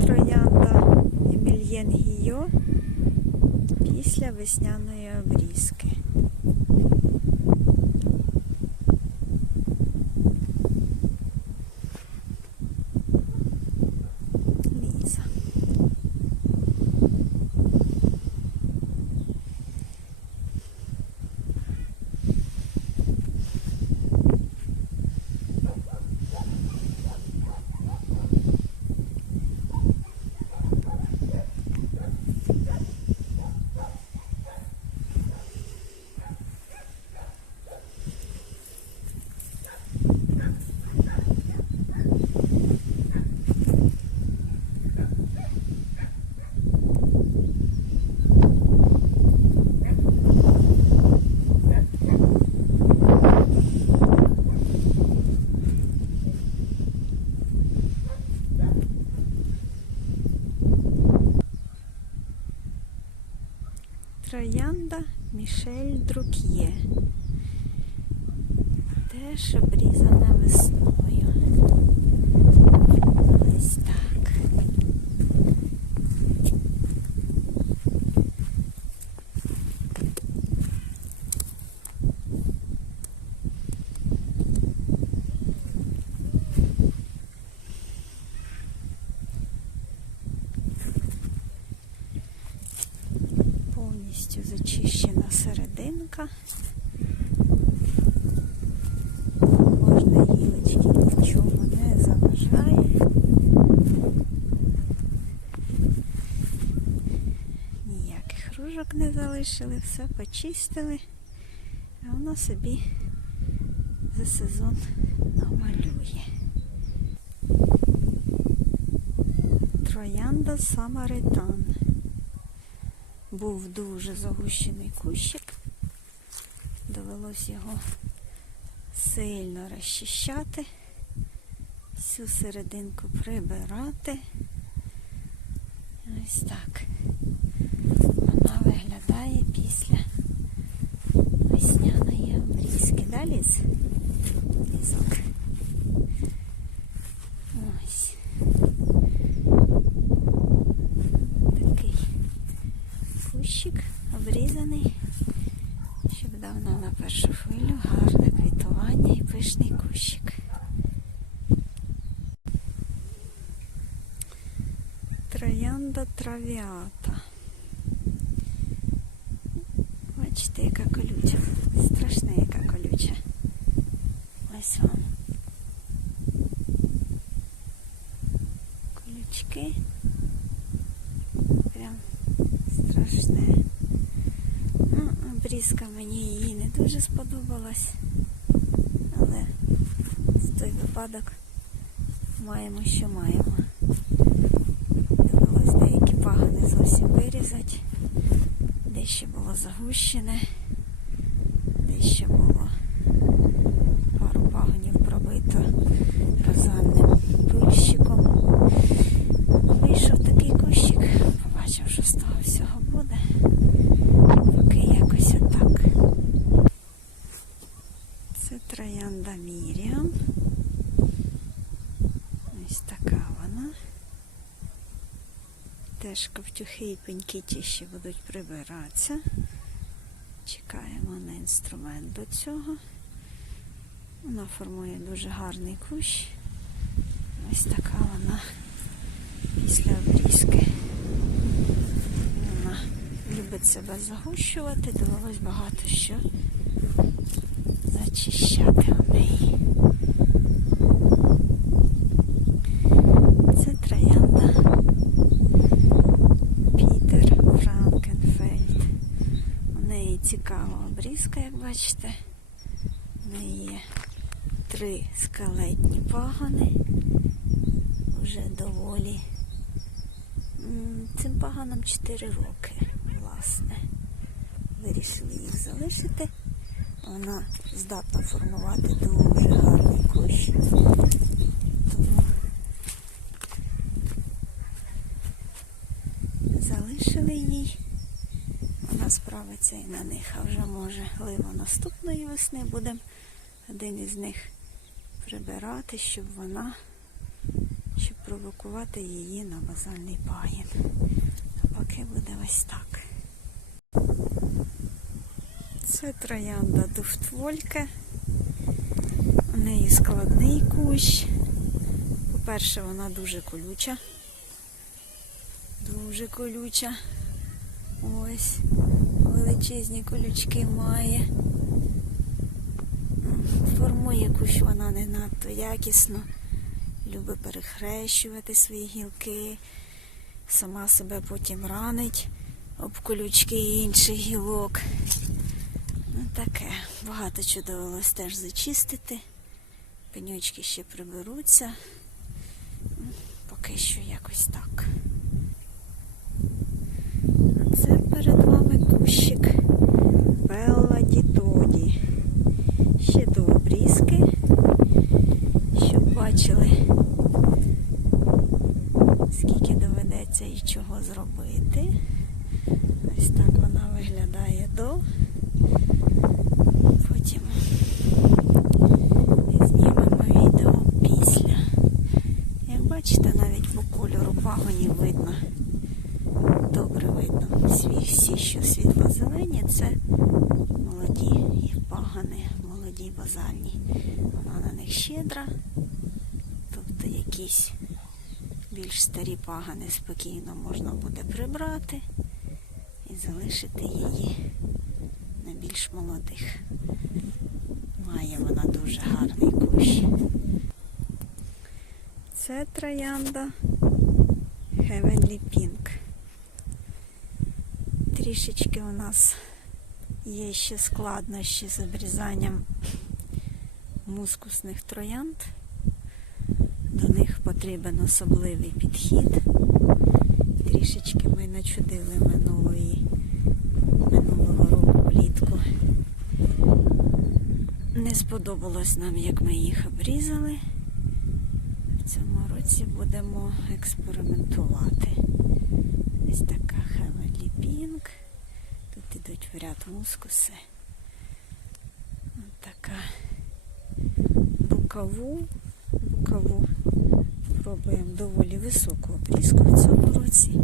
Троянда Емільєн Гіо після весняної обрізки. Мішель Друк'є. Теж обрізана весною. Ось так. Повністю зачищена Серединка. Можна гілочки нічому не заважає. Ніяких ружок не залишили, все почистили, а воно собі за сезон намалює. Троянда Самаритан. Був дуже загущений кущик. Довелось його сильно розчищати, всю серединку прибирати. Ось так. Вона виглядає після весняної обрізки. Да, Ліз? Лізок. Троянда травіата. Бачите, яка колюча. Страшна, яка колюча. Ось вам. Колючки. Прям страшне. Ну, обрізка мені її не дуже сподобалась. Але з той випадок маємо, що маємо. Пагони зовсім вирізати. Дещо було загущене, дещо було пару пагонів пробито розганним пильщиком. Вийшов такий кущик, побачив, що з того всього буде. Поки якось отак. Це троянда Міріам. Ось така вона. Теж і пеньки ті ще будуть прибиратися. Чекаємо на інструмент до цього. Вона формує дуже гарний кущ. Ось така вона після обрізки. Вона любить себе загущувати, довелось багато що зачищати у неї. Це троянда Пітер Франкенфельд. У неї цікава обрізка, як бачите. У неї є три скелетні. Вже доволі. Цим паганам 4 роки, власне. Вирішили їх залишити. Вона здатна формувати дуже гарний кущ. Тому залишили їй. Вона справиться і на них, а вже може ливо наступної весни будемо один із них прибирати, щоб вона щоб провокувати її на базальний пагін. Поки буде ось так. Це троянда дуфтволька. У неї складний кущ. По-перше, вона дуже колюча. Дуже колюча. Ось. Величезні колючки має. Формує кущ вона не надто якісно. Любить перехрещувати свої гілки. Сама себе потім ранить об колючки інших гілок. Ну таке. Багато чого довелось теж зачистити. Пеньочки ще приберуться. Поки що якось так. А це перед вами кущик Белла Дітоді. Ще до обрізки, щоб бачили, скільки доведеться і чого зробити. Ось так вона виглядає до. Потім знімемо відео після. Як бачите, навіть по кольору пагонів видно. Добре видно. Сві- Всі, що світло-зелені, це молоді і пагани, молоді. Вона на них щедра. Тобто якісь більш старі пагани спокійно можна буде прибрати і залишити її на більш молодих. Має вона дуже гарний кущ. Це троянда Heavenly Pink. Трішечки у нас є ще складнощі з обрізанням мускусних троянд. До них потрібен особливий підхід. Трішечки ми начудили минулої, минулого року влітку. Не сподобалось нам, як ми їх обрізали. В цьому році будемо експериментувати. Ось Pink. Тут в ряд мускуси. Ось така букову. Букову пробуємо доволі високу обрізку в цьому році.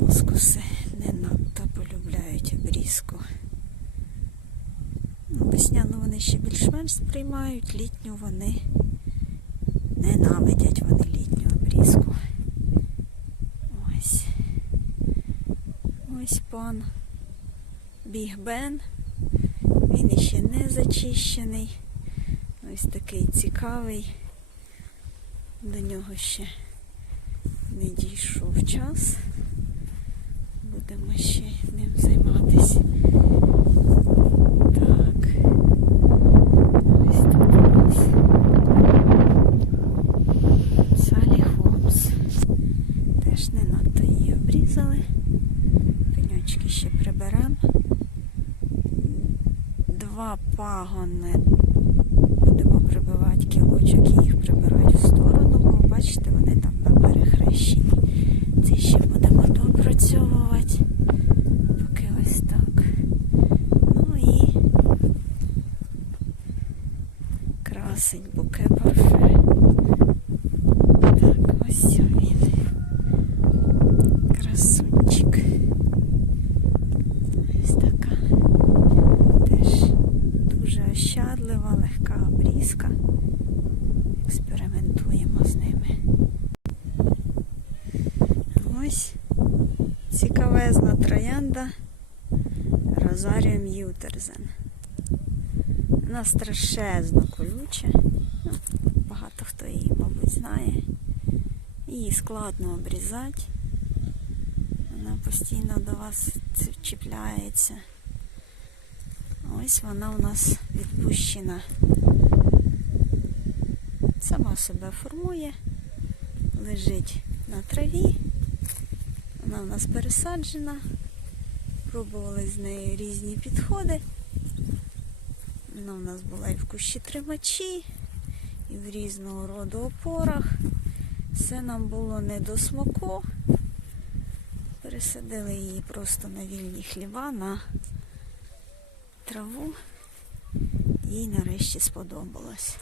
Мускуси не надто полюбляють обрізку. Ну, Весняну вони ще більш-менш сприймають, літню вони ненавидять вони літню обрізку. Ось. Ось пан Біг Бен. Він іще не зачищений. Ось такий цікавий. До нього ще не дійшов час. Будемо ще ним займатися. Так. Ось тут у нас Салі Холмс. Теж не надто її обрізали. Пеньочки ще приберемо. Два пагони будемо прибивати кілочок і їх прибирати в сторону, бо бачите, вони там на перехрещенні. Це ще будемо допрацьовувати. Поки ось так. Ну і красить буке парфе. Так, ось він. Красунчик. Ось така. Теж дуже ощадлива, легка обрізка. Експериментуємо з ними. Ось цікавезна троянда Розаріум Ютерзен. Вона страшезно колюча. Ну, багато хто її, мабуть, знає. Її складно обрізати. Вона постійно до вас чіпляється. Ось вона у нас відпущена. Сама себе формує, лежить на траві. Вона у нас пересаджена. Пробували з нею різні підходи. Вона у нас була і в кущі тримачі, і в різного роду опорах. Все нам було не до смаку. Пересадили її просто на вільні хліба, на траву. Їй нарешті сподобалось.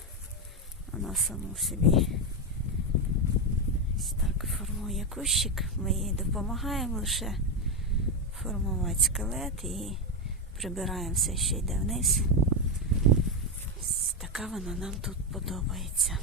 Вона саму собі Ось так формує кущик. Ми їй допомагаємо лише формувати скелет і прибираємо все, що йде вниз. Така вона нам тут подобається.